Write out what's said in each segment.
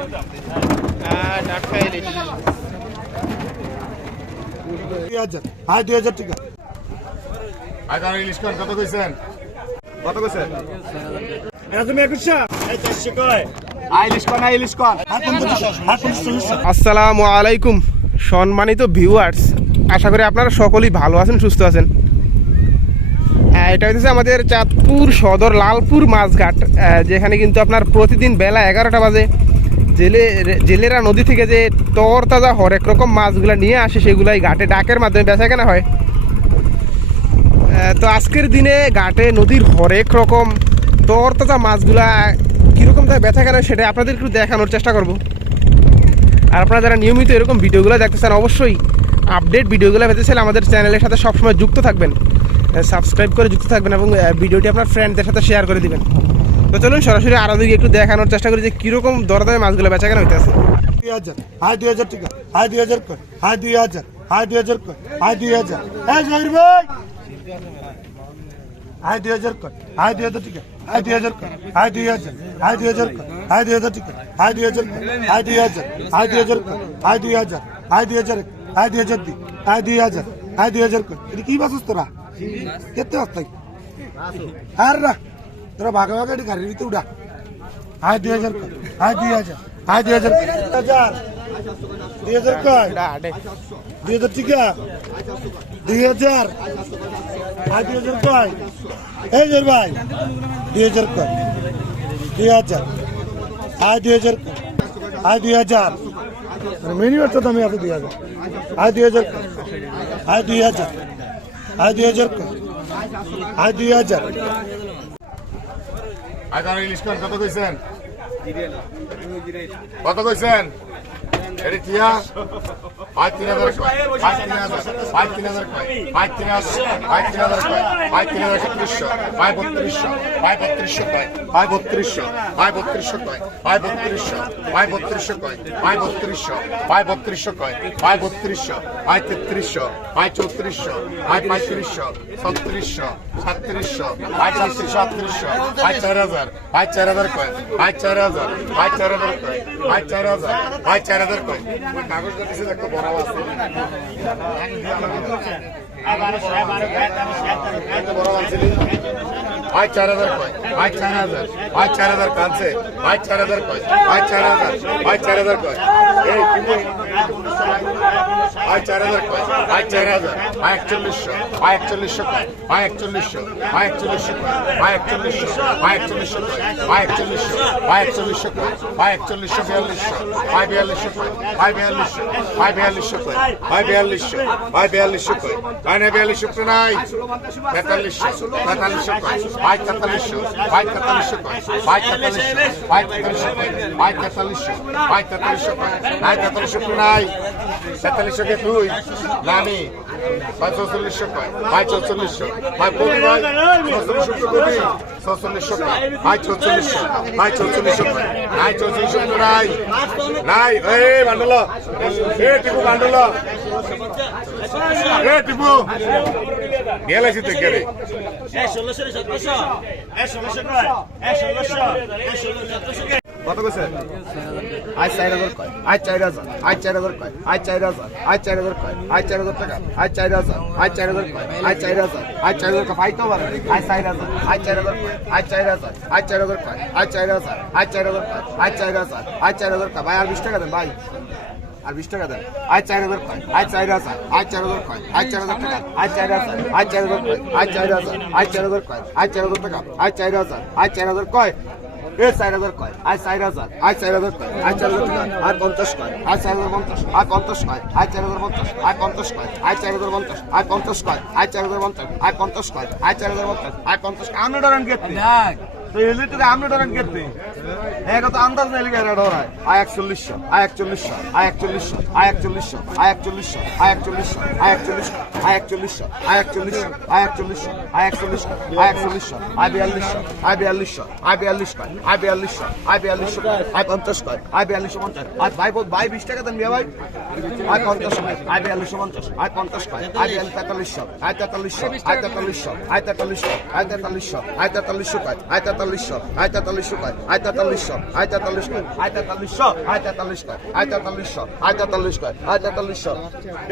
টাটকা আসসালামু আলাইকুম, সম্মানিত ভিউয়ার্স আশা করি আপনারা সকলেই ভালো আছেন, সুস্থ আছেন। এটা হচ্ছে আমাদের চাঁদপুর সদর লালপুর মাছঘাট যেখানে কিন্তু আপনার প্রতিদিন বেলা এগারোটা বাজে জেলে জেলেরা নদী থেকে যে তর তাজা হরেক রকম মাছগুলো নিয়ে আসে, সেগুলাই ঘাটে ডাকের মাধ্যমে বেচা কেনা হয়। তো আজকের দিনে ঘাটে নদীর হরেক রকম তর তাজা মাছগুলা কীরকম থাকে বেচা কেনা সেটা আপনাদের একটু দেখানোর চেষ্টা করব। আর আপনারা যারা নিয়মিত এরকম ভিডিওগুলো দেখতে চান অবশ্যই আপডেট ভিডিওগুলো পেতে চাইলে আমাদের চ্যানেলের সাথে সবসময় যুক্ত থাকবেন। সাবস্ক্রাইব করে যুক্ত থাকবেন এবং ভিডিওটি আপনার ফ্রেন্ডদের সাথে শেয়ার করে দিবেন। তো চলুন সরাসরি আরও দিকে একটু দেখানোর চেষ্টা করি যে কীরকম দরদামে মাছগুলো বেচা কেনা হইতেছে দুই হাজার হ্যাঁ দুই হাজার টাকা হ্যাঁ দুই হাজার কর হ্যাঁ দুই হাজার হ্যাঁ দুই হাজার কর হ্যাঁ দুই হাজার হ্যাঁ জহির ভাই হ্যাঁ দুই হাজার কর হ্যাঁ দুই হাজার টাকা হ্যাঁ দুই হাজার কর হ্যাঁ দুই হাজার হ্যাঁ দুই হাজার কর হ্যাঁ দুই হাজার টাকা হ্যাঁ দুই হাজার কর হ্যাঁ দুই হাজার হ্যাঁ দুই হাজার কর হ্যাঁ দুই হাজার হ্যাঁ দুই হাজার হ্যাঁ দুই হাজার হ্যাঁ দুই হাজার হ্যাঁ দুই হাজার কর এটা কি বাসুস তোরা কেতে আসতাই আর না तर भागा भागा गाडी खाली इथे उडा हाय दुई हज़ार हाय दुई हज़ार हाय दुई हज़ार हज़ार दुई हज़ार काय दुई हज़ार ठीक दुई हज़ार हाय दुई हज़ार काय हे जर भाई दुई हज़ार काय हज़ार हाय दुई हज़ार हाय दुई हज़ार मी नाही वाटत आम्ही आता दुई हज़ार हाय दुई हज़ार हाय दुई हज़ार हाय दुई हज़ार हाय दुई हज़ार হায়দার ইলিশ কত কইছেন? কত কইছেন? এটি টিয়া? পাঁচ তিন হাজার পাঁচ তিন হাজার পাঁচ তিন হাজার পাঁচ তিন হাজার পাঁচ তিন হাজার পাঁচ তিন হাজার ছত্রিশশো পাঁচ বত্রিশশো। পাঁচ বত্রিশশো কয়। পাঁচ বত্রিশশো পাঁচ বত্রিশশো কয় পাঁচ বত্রিশশো পাঁচ বত্রিশশো কয় পাঁচ বত্রিশশো পাঁচ বত্রিশশো কয় পাঁচ বত্রিশশো পাঁচ তেত্রিশশো পাঁচ চৌত্রিশশো পাঁচ পঁয়ত্রিশশো, ছত্রিশশো, সাতত্রিশশো সাতত্রিশ সাতত্রিশশো পাঁচ চার হাজার পাঁচ চার হাজার কয় পাঁচ চার হাজার পাঁচ চার হাজার কয় পাঁচ চার হাজার পাঁচ চার হাজার কয়। কাগজ কাটিছে একটা বড় আছে পাঁচ চার হাজার কয়? পাঁচ চার হাজার। পাঁচ চার হাজার কানছে পাঁচ চার হাজার কয়? পাঁচ চার হাজার। পাঁচ চার হাজার কয়? Vai, Catalixo, vai, Catalixo, vai, Catalixo, vai, Catalixo, নাই। তেতাল্লিশশো কে তুই নানি ভাই চৌচল্লিশশো কয় ভাই চৌচল্লিশশো ভাই বলি ভাই চৌচল্লিশশো কবি চৌচল্লিশশো কয় ভাই চৌচল্লিশশো ভাই চৌচল্লিশশো কয়। নাই চৌচল্লিশশো এ বান্ডল এ টিপু বান্ডল। এ টিপু। গেলে কত আজ চার হাজার কয় আজ চার হাজার আজ চার হাজার কয় আজ চার হাজার আজ চার হাজার কয় আজ চার হাজার টাকা আজ চার হাজার আজ চার হাজার কয় আজ চার হাজার আজ চার হাজার পাইতে পারে আজ চার হাজার আজ চার হাজার আজ চার হাজার আজ চার হাজার কয় আজ চার হাজার আজ চার হাজার কয় আজ চার হাজার আজ চার হাজার কয় ভাই আর বিশ টাকা দেন ভাই আর বিশ টাকা দেন আজ চার হাজার কয় আজ চার হাজার আজ চার হাজার কয় আজ চার হাজার টাকা আজ চার হাজার আজ চার হাজার কয় আজ চার হাজার আজ চার হাজার কয় আজ চার হাজার টাকা আজ চার হাজার আজ চার হাজার কয় এ চার হাজার কয় আজ চার হাজার আজ চার হাজার কয় আজ চার হাজার আর পঞ্চাশ কয় আজ চার হাজার পঞ্চাশ আর পঞ্চাশ কয় আজ চার হাজার পঞ্চাশ আর পঞ্চাশ কয় আজ চার হাজার পঞ্চাশ আর পঞ্চাশ কয় আজ চার হাজার পঞ্চাশ আর পঞ্চাশ কয় আজ আমরা ডরান কেতে এক তো আন্দাজ নাই লিখে ডরায় আয় একচল্লিশশো আয় একচল্লিশশো আয় একচল্লিশশো আয় একচল্লিশশো আয় একচল্লিশশো আয় একচল্লিশশো আয় একচল্লিশশো আয় একচল্লিশশো আয় একচল্লিশশো আয় একচল্লিশশো আয় একচল্লিশশো আয় একচল্লিশশো আয় বিয়াল্লিশশো আয় বিয়াল্লিশশো আয় বিয়াল্লিশ কয় আয় বিয়াল্লিশশো আয় বিয়াল্লিশশো আয় পঞ্চাশ আয় বিয়াল্লিশশো পঞ্চাশ আয় ভাই ভাই বিশ টাকা দেন ভাই আয় পঞ্চাশ আয় বিয়াল্লিশশো পঞ্চাশ আয় পঞ্চাশ আয় বিয়াল্লিশ তেতাল্লিশশো আয় তেতাল্লিশশো আয় তেতাল্লিশশো আয় তেতাল্লিশশো আয় তেতাল্লিশশো আয় তেতাল্লিশশো কয় আয় তেতাল্লিশ তেতাল্লিশশো আয় তেতাল্লিশশো কয়? আয় তেতাল্লিশশো আয় তেতাল্লিশ কয় আয় তেতাল্লিশশো আয় তেতাল্লিশ কয়? আয় তেতাল্লিশশো আয় তেতাল্লিশ কয়? আয় তেতাল্লিশশো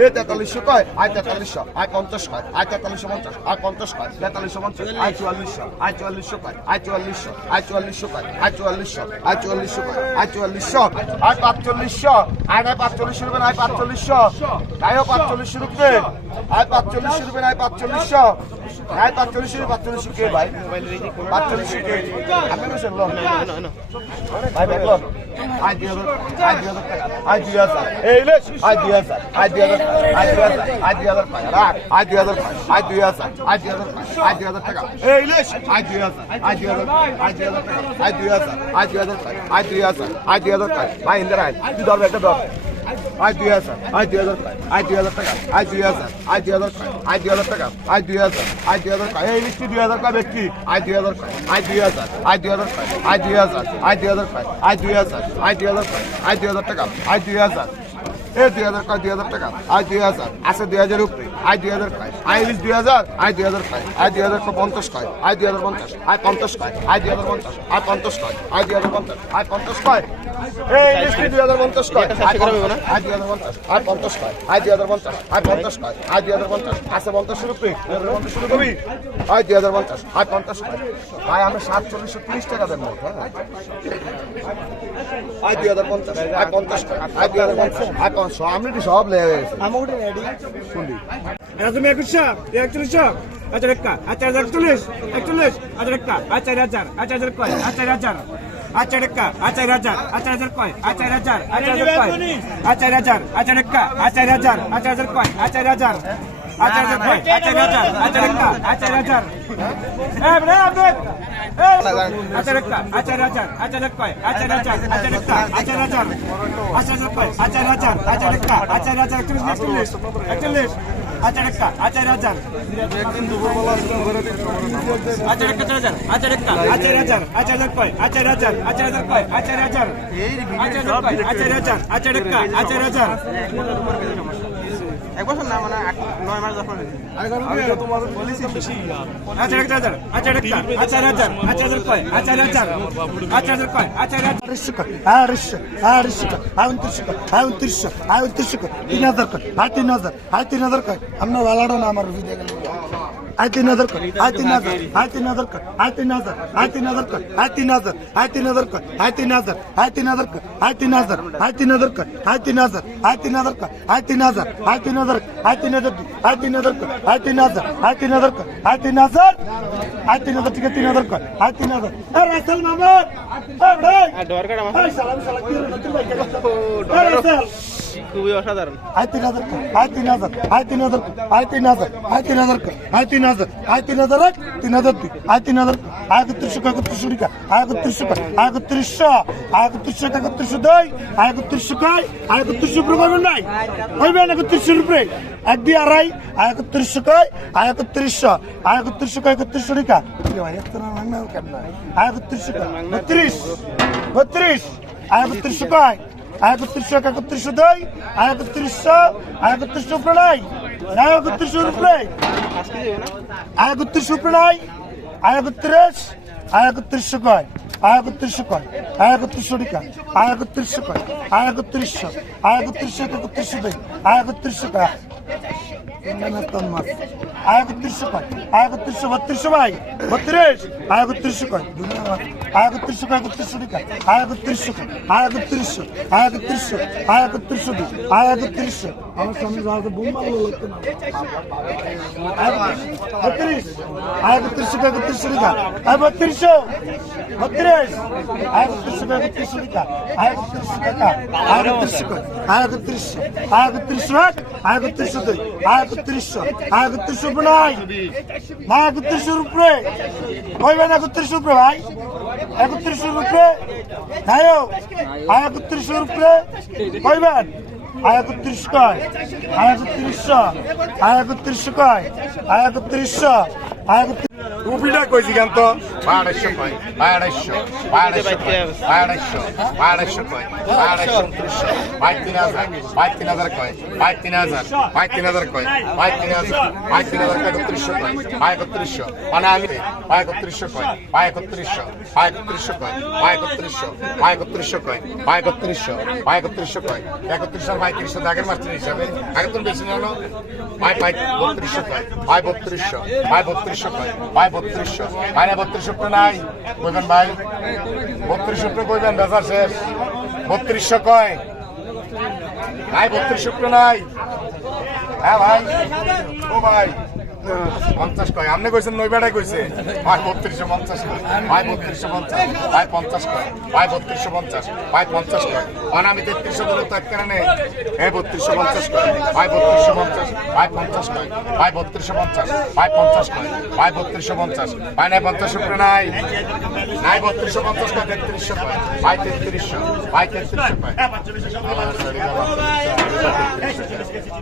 এ তেতাল্লিশশো কয়? আয় তেতাল্লিশশো আয় পঞ্চাশ কয় আয় তেতাল্লিশশো পঞ্চাশ আয় পঞ্চাশ কয়? তেতাল্লিশশো পঞ্চাশ আয় চুয়াল্লিশশো আয় চুয়াল্লিশশো কয়? আয় চুয়াল্লিশশো আয় চুয়াল্লিশশো কয়? আয় চুয়াল্লিশশো আয় চুয়াল্লিশশো কয়? আয় চুয়াল্লিশশো আয় পাঁচচল্লিশশো আয় নয় পাঁচচল্লিশ রুপে আয় পাঁচচল্লিশশো আয়ও পাঁচচল্লিশ রুপে। আয় পাঁচচল্লিশ রুপে আয় পাঁচচল্লিশশো আয় পাঁচচল্লিশ রুপে পাঁচচল্লিশ কে ভাই পাঁচচল্লিশ কে আপনি বলছেন লোন ভাই ব্যাগ লোন আয় দুই হাজার আয় দুই হাজার টাকা আয় দুই হাজার এই লে আয় দুই হাজার আয় দুই হাজার আয় দুই হাজার আয় দুই হাজার টাকা রাখ আয় দুই হাজার আয় দুই হাজার আয় দুই হাজার আয় দুই হাজার টাকা এই লে আয় দুই হাজার আয় দুই হাজার আয় দুই হাজার টাকা আয় দুই হাজার আয় দুই হাজার আয় দুই হাজার আয় দুই হাজার টাকা ভাই ইন্দিরা আয় তুই ধরবে একটা ধর আয় দুই হাজার আয় দুই হাজার আয় দুই হাজার টাকা আয় দুই হাজার আয় দুই হাজার আয় দুই হাজার টাকা আয় দুই হাজার আয় দুই হাজার এই লিখছি দুই হাজার টাকা ব্যক্তি আয় দুই হাজার আয় দুই হাজার আয় দুই হাজার আয় দুই হাজার আয় দুই হাজার আয় দুই হাজার আয় দুই হাজার আয় দুই হাজার টাকা আয় দুই হাজার এ দুই হাজার দুই হাজার টাকা আয় দুই হাজার আছে দুই হাজার উপরে আয় দুই হাজার কয় আয় ইলিশ দুই হাজার আয় দুই হাজার কয় আয় দুই হাজার পঞ্চাশ কয় আয় দুই হাজার পঞ্চাশ আয় পঞ্চাশ কয় আয় দুই হাজার পঞ্চাশ আয় পঞ্চাশ কয় আয় দুই হাজার পঞ্চাশ আয় পঞ্চাশ কয় এই দুই হাজার পঞ্চাশ কয় আয় দুই হাজার পঞ্চাশ আয় পঞ্চাশ কয় আয় দুই হাজার পঞ্চাশ আয় পঞ্চাশ কয় আয় দুই হাজার পঞ্চাশ আছে পঞ্চাশ শুরু আয় দুই হাজার পঞ্চাশ আয় পঞ্চাশ কয় আয় আমি সাতচল্লিশশো তিরিশ টাকা দেন মোট হ্যাঁ আয় দুই হাজার পঞ্চাশ আয় পঞ্চাশ আয় দুই হাজার পঞ্চাশ আয় সব লেগে গেছে শুনলি তুমি একুশশো একচল্লিশশো আচ্ছা একটা আচ্ছা একচল্লিশ একচল্লিশ আচ্ছা একটা আচ্ছা হাজার আচ্ছা হাজার কয় আচ্ছা হাজার আচ্ছা একটা আচ্ছা হাজার আচ্ছা হাজার কয় আচ্ছা হাজার আচ্ছা হাজার কয় আচ্ছা হাজার আচ্ছা একটা আচ্ছা হাজার আচ্ছা হাজার কয় আচ্ছা হাজার আচ্ছা হাজার কয় আচ্ছা হাজার আচ্ছা একটা আচ্ছা হাজার আচ্ছা একটা আচ্ছা হাজার আচ্ছা হাজার কয় আচ্ছা হাজার আচ্ছা একটা আচ্ছা হাজার আচ্ছা হাজার কয় আচ্ছা হাজার আচ্ছা একটা আচ্ছা হাজার একচল্লিশ একচল্লিশ একচল্লিশ আচার একটা আচার হাজার আচার একটা হাজার আচার একটা আচার হাজার আচার হাজার পায় আচার হাজার আচার হাজার পায় আচার হাজার আচার হাজার পায় আচার হাজার আচার একটা আচার হাজার এক বছর না মানে নয় মাস দশ মাস আমার ভালো না আমার রুজি দেখলাম आय तीन हजार कर आय तीन हजार आय तीन हजार कर आय तीन हजार आय तीन हजार कर आय तीन हजार आय तीन हजार कर आय तीन हजार आय तीन हजार कर आय तीन हजार आय तीन हजार कर आय तीन हजार आय तीन हजार कर आय तीन हजार आय तीन हजार आय तीन हजार आय तीन हजार कर आय तीन हजार आय तीन हजार कर आय तीन हजार आय तीन हजार ठीक आहे तीन हजार कर आय तीन हजार अरे असल मामा डोरगड शाला शाला খুবই অসাধারণ আয় তিন হাজার আয় তিন হাজার আয় তিন হাজার আয় তিন হাজার আয় তিন হাজার আয় তিন হাজার আয় তিন হাজার এক তিন হাজার দুই আয় তিন হাজার আয় একত্রিশশো একত্রিশশো টিকা আয় একত্রিশশো আয় একত্রিশশো আয় একত্রিশশো একত্রিশশো দুই আয় একত্রিশশো কয় আয় একত্রিশশো উপরে পাবেন নাই হইবে না একত্রিশশো উপরে এক দিয়ে আড়াই আয় একত্রিশশো কয় আয় একত্রিশশো আয় একত্রিশশো কয় একত্রিশশো টিকা আয় একত্রিশশো বত্রিশ বত্রিশ আয় একত্রিশশো কয় একত্রিশশো এক একত্রিশশো দুই একত্রিশশো একত্রিশশো উপরে নাই আয় একত্রিশশো উপরে একত্রিশশো উপরে নাই একত্রিশ একত্রিশশো কয় একত্রিশশো কয় একত্রিশশো টিকা একত্রিশশো কয় একত্রিশশো একত্রিশশো একত্রিশশো দুই একত্রিশশো কয় আয় একত্রিশশো কয়? আয় একত্রিশশো বত্রিশশো ভাই? বত্রিশ? আয় একত্রিশশো কয়? আয় একত্রিশশো কয় একত্রিশশো টিকা আয় একত্রিশশো আয় একত্রিশশো আয় একত্রিশশো আয় একত্রিশশো দুই আয় একত্রিশশো আমার সামনে যাওয়াতে বোম মারলো লাগতো না। বত্রিশ। আর একত্রিশ টাকা একত্রিশ টাকা। আর বত্রিশশো বত্রিশ। আর একত্রিশ টাকা একত্রিশ টাকা। আর একত্রিশ টাকা। আর একত্রিশ আর একত্রিশশো আর একত্রিশশো এক আর একত্রিশশো দুই আর একত্রিশশো আর একত্রিশশো নাই। না একত্রিশশোর উপরে। কইবেন একত্রিশশোর উপরে ভাই? একত্রিশশোর কইবেন আয়াকত্রিশ কয়? আয়াকত্রিশ আয়াকত্রিশ কয়? আয়াকত্রিশ আয়াকত্রিশ টুপিটা কইছি কেন তো? আড়াইশো কয় আড়াইশো আড়াইশো আড়াইশো আড়াইশো কয় আড়াইশো উনত্রিশশো পাঁচ তিন হাজার পাঁচ তিন হাজার কয় পাঁচ তিন হাজার পাঁচ তিন হাজার কয় পাঁচ তিন হাজার পাঁচ তিন হাজার একত্রিশশো কয় পাঁচ একত্রিশশো মানে আমি পাঁচ একত্রিশশো কয় পাঁচ একত্রিশশো পাঁচ একত্রিশশো কয় পাঁচ একত্রিশশো পাঁচ একত্রিশশো কয় পাঁচ একত্রিশশো পাঁচ একত্রিশশো কয়, একত্রিশশো পঁয়ত্রিশশো আগের মাস্টার হিসাবে আগে তুমি বেশি জানো পাঁচ পাঁচ বত্রিশশো কয় পাঁচ বত্রিশশো পাঁচ বত্রিশশো কয় পাঁচ বত্রিশশো। আরে বত্রিশশো তো নাই। কইবেন ভাই? বত্রিশশো কইবেন বেচা শেষ। বত্রিশশো কয়? ভাই, বত্রিশশো নাই। হ্যাঁ ভাই? ও ভাই। পঞ্চাশ কয়। আপনি কইছেন নই বেড়াই কইছে। ভাই বত্রিশশো পঞ্চাশ কয়। ভাই বত্রিশশো পঞ্চাশ। ভাই পঞ্চাশ কয়। ভাই বত্রিশশো পঞ্চাশ। ভাই পঞ্চাশ কয়। আমি তেত্রিশশো দিলে তো এক কারণে হ্যাঁ বত্রিশশো পঞ্চাশ কয়। ভাই বত্রিশশো পঞ্চাশ। ভাই পঞ্চাশ কয়। ভাই বত্রিশশো পঞ্চাশ। ভাই পঞ্চাশ কয়। ভাই বত্রিশশো পঞ্চাশ। ভাই নাই পঞ্চাশ উপরে নাই। নাই বত্রিশশো পঞ্চাশ কয় তেত্রিশশো কয়। ভাই তেত্রিশশো। ভাই তেত্রিশশো কয়।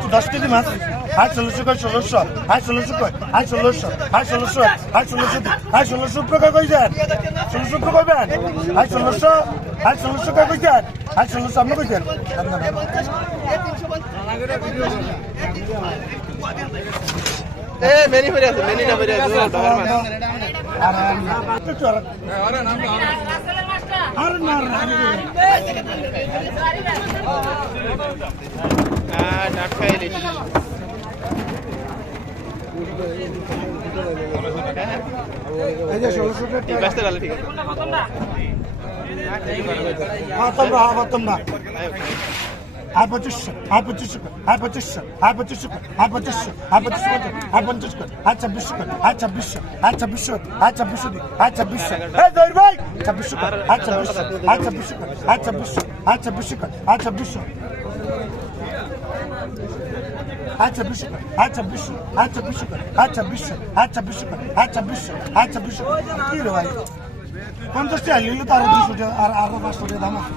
তো দশ কেজি মাছ। আর ষোলোশো কয় ষোলোশো? আর ষোলোশো কয় আর ষোলোশো? আর ষোলোশো আর ষোলোশো আর ষোলোশো প্রকার কই যান ষোলোশো প্রকার কইবেন? আর ষোলোশো? আর ষোলোশো কয় কই যান আর ষোলোশো আপনি কই যান এ মেনি ফেরে আছে মেনি না ফেরে আছে আর আর না আর টাটকা ইলিশ এই যে ষোলোশো ঠিক আছে তাহলে ঠিক আছে হাতম না হাতম না আর পঁচিশশো আর পঁচিশশো আর পঁচিশশো আর পঁচিশশো আর পঁচিশশো আর পঁচিশশো আর পঞ্চাশ আর ছাব্বিশশো আর ছাব্বিশশো আর ছাব্বিশশো আর ছাব্বিশশো আর ছাব্বিশশো ছাব্বিশশো আর ছাব্বিশশো আর ছাব্বিশশো আর ছাব্বিশশো আর ছাব্বিশশো আর ছাব্বিশশো আর ছাব্বিশশো আর ছাব্বিশশো আর ছাব্বিশশো আর ছাব্বিশশো আর ছাব্বিশশো আর ছাব্বিশশো আর ছাব্বিশশো কি রে ভাই পঞ্চাশটি আইলে তো আরও দুশো টাকা আর আরও পাঁচশো টাকা দাম আছে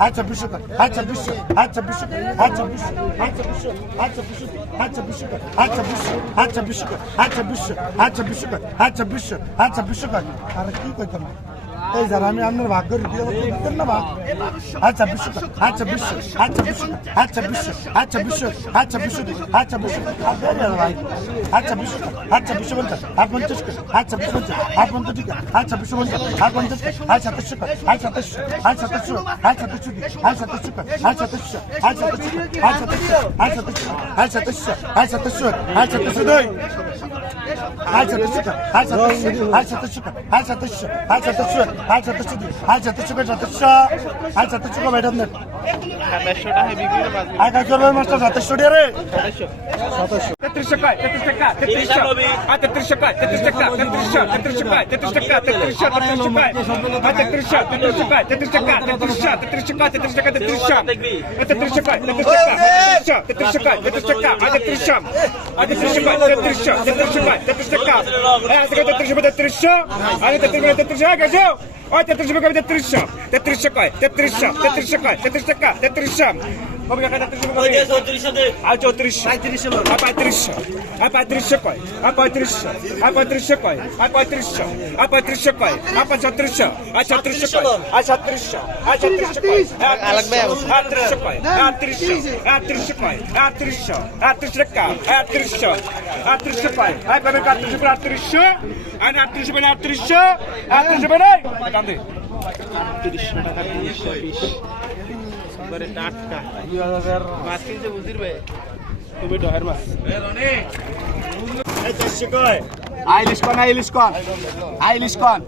আচ্ছা বিশ্ব আচ্ছা বিশ্ব আচ্ছা বিশ্ব আচ্ছা বিশ্ব আচ্ছা বিশ্ব আচ্ছা বিশ্ব আচ্ছা বিশ্ব আচ্ছা বিশ্ব আচ্ছা বিশ্ব আচ্ছা বিশ্ব আচ্ছা বিশ্ব আচ্ছা বিশ্ব আচ্ছা বিশ্ব আর কি কইতাম এই যারা আমি আপনার ভাগ করে দিয়ে দিতেন না ভাগ আচ্ছা বিশ্ব আচ্ছা বিশ্ব আচ্ছা বিশ্ব আচ্ছা বিশ্ব আচ্ছা বিশ্ব আচ্ছা বিশ্ব আচ্ছা বিশ্ব ভাই আচ্ছা বিশ্ব আচ্ছা বিশ্ব পঞ্চাশ আর পঞ্চাশ আচ্ছা বিশ্ব পঞ্চাশ আর পঞ্চাশ আচ্ছা বিশ্ব পঞ্চাশ আর পঞ্চাশ আর সাতাশশো আর সাতাশশো আর সাতাশশো আর সাতাশশো আর সাতাশশো আর সাতাশশো আর সাতাশশো আর সাতাশশো আর সাতাশশো আর সাতাশশো আর সাতাশশো আর সাতাশশো দুই আর হাল সাতশো হাল সাতশো হাল সাতশো হাল সাতশো হাল সাতশো হাল সাতশো হাল সাতশো সাতশো হাল সাতশো ম্যাডাম নেন আকাশ করবেন মাস্টার সাতশো রে সাতশো তেত্রিশশো টাকা তেত্রিশ টাকা তেত্রিশশো আর তেত্রিশশো টাকা তেত্রিশ টাকা তেত্রিশশো তেত্রিশশো টাকা তেত্রিশ টাকা তেত্রিশশো তেত্রিশশো টাকা তেত্রিশশো তেত্রিশশো টাকা তেত্রিশ টাকা তেত্রিশশো তেত্রিশশো টাকা তেত্রিশ টাকা তেত্রিশশো তেত্রিশশো টাকা তেত্রিশ টাকা তেত্রিশশো তেত্রিশশো টাকা তেত্রিশ টাকা আর তেত্রিশশো আর তেত্রিশশো তেত্রিশশো তেত্রিশশো мать, это же как? Я сказал, это же будет трещо, а это ты будет трещо, кажу. Ой, это же будет трещо, ты трещакой, ты трещо, ты трещакой, ты трещака, ты трещам. কবি কাকা তেত্রিশ টাকা আর চৌত্রিশশো আর পঁয়ত্রিশশো আর পঁয়ত্রিশশো কয় আর পঁয়ত্রিশশো আর পঁয়ত্রিশশো কয় আর পঁয়ত্রিশশো আর পঁয়ত্রিশশো কয় আর ছত্রিশশো আর ছত্রিশশো কয় আর ছত্রিশশো আর ছত্রিশশো কয় আটত্রিশশো কয় আটত্রিশশো আটত্রিশশো কয় আটত্রিশশো আটত্রিশ টাকা আটত্রিশশো আটত্রিশশো কয় আর কবে আটত্রিশশো করে আটত্রিশশো আর আটত্রিশশো মানে আটত্রিশশো আটত্রিশশো মানে তিরিশশো টাকা, তিরিশশো বিশ। এবারে টাটকা। মাছ কিনছে বুঝির ভাই, তুমি ডহের মাছ। আইলিশ কন। আইলিশ কন।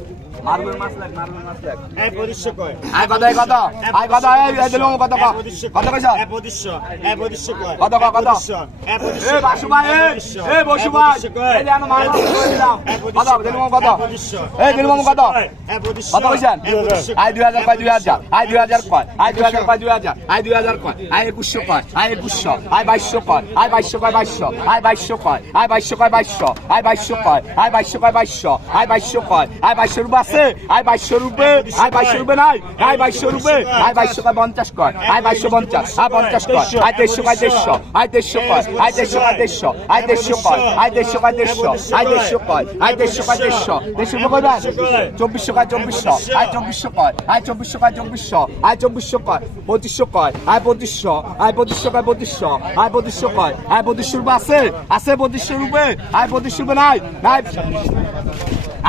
মারবেন মাছ লাগ মারবেন মাছ লাগ। এ পঁচিশশো কয়? আয় কত আয় কত? আয় কত এই দিলাম কত কত কত কইছ? এ পঁচিশশো। এ পঁচিশশো কয়? কত কত? কত এ পঁচিশশো। এ বাসু ভাই এ এ বসু ভাই এই জানো মার কত দিলাম কত? এই দিলাম কত? এ পঁচিশশো। কত কইছেন? দুই হাজার কয় দুই হাজার। আয় দুই হাজার কয় আয় দুই হাজার কয় দুই হাজার। আয় দুই হাজার কয় আয় একুশশো কয় আয় একুশশো আয় বাইশশো কয় আয় বাইশশো কয় বাইশশো আয় বাইশশো কয় আয় বাইশশো কয় বাইশশো আয় বাইশশো কয় আয় বাইশশো কয় বাইশশো আয় বাইশশো কয় আয় বাইশশো রূপে আছে। আয় বাইশশো রূপে, আয় বাইশশো রূপে নাই। আয় বাইশশো রূপে, আয় বাইশশো কয় পঞ্চাশ কয় আয় বাইশশো পঞ্চাশ, আয় পঞ্চাশ কয় আয় দেড়শো কয় দেড়শো, আয় দেড়শো কয় আয় দেড়শো কয় দেড়শো, আয় দেড়শো কয় আয় দেড়শো কয় দেড়শো, আয় দেড়শো কয় আয় দেড়শো কয় দেড়শো দেড়শো কয় চব্বিশশো কয় চব্বিশশো, আয় চব্বিশশো কয় আয় চব্বিশশো কয় চব্বিশশো, আয় চব্বিশশো কয় পঁচিশশো কয় আয় পঁচিশশো আয় পঁচিশশো কয় পঁচিশশো, আয় পঁচিশশো কয় আয় পঁচিশশো রূপে আছে আছে পঁচিশশো রূপে, আয় পঁচিশশো রূপে নাই নাই।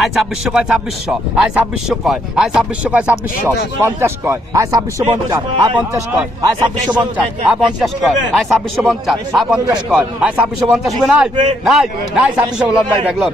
আয় ছাব্বিশশো কয়, ছাব্বিশশো। আয় ছাব্বিশশো কয়, আয় ছাব্বিশশো কয়, ছাব্বিশশো। পঞ্চাশ কয়, আয় ছাব্বিশশো পঞ্চাশ, আয় পঞ্চাশ কয়, আয় ছাব্বিশশো পঞ্চাশ, আয় পঞ্চাশ কয়, আয় ছাব্বিশশো পঞ্চাশ, আয় পঞ্চাশ কয়, আয় ছাব্বিশশো পঞ্চাশ নাই? নাই নাই, ছাব্বিশশো বললাম নাই দেখলাম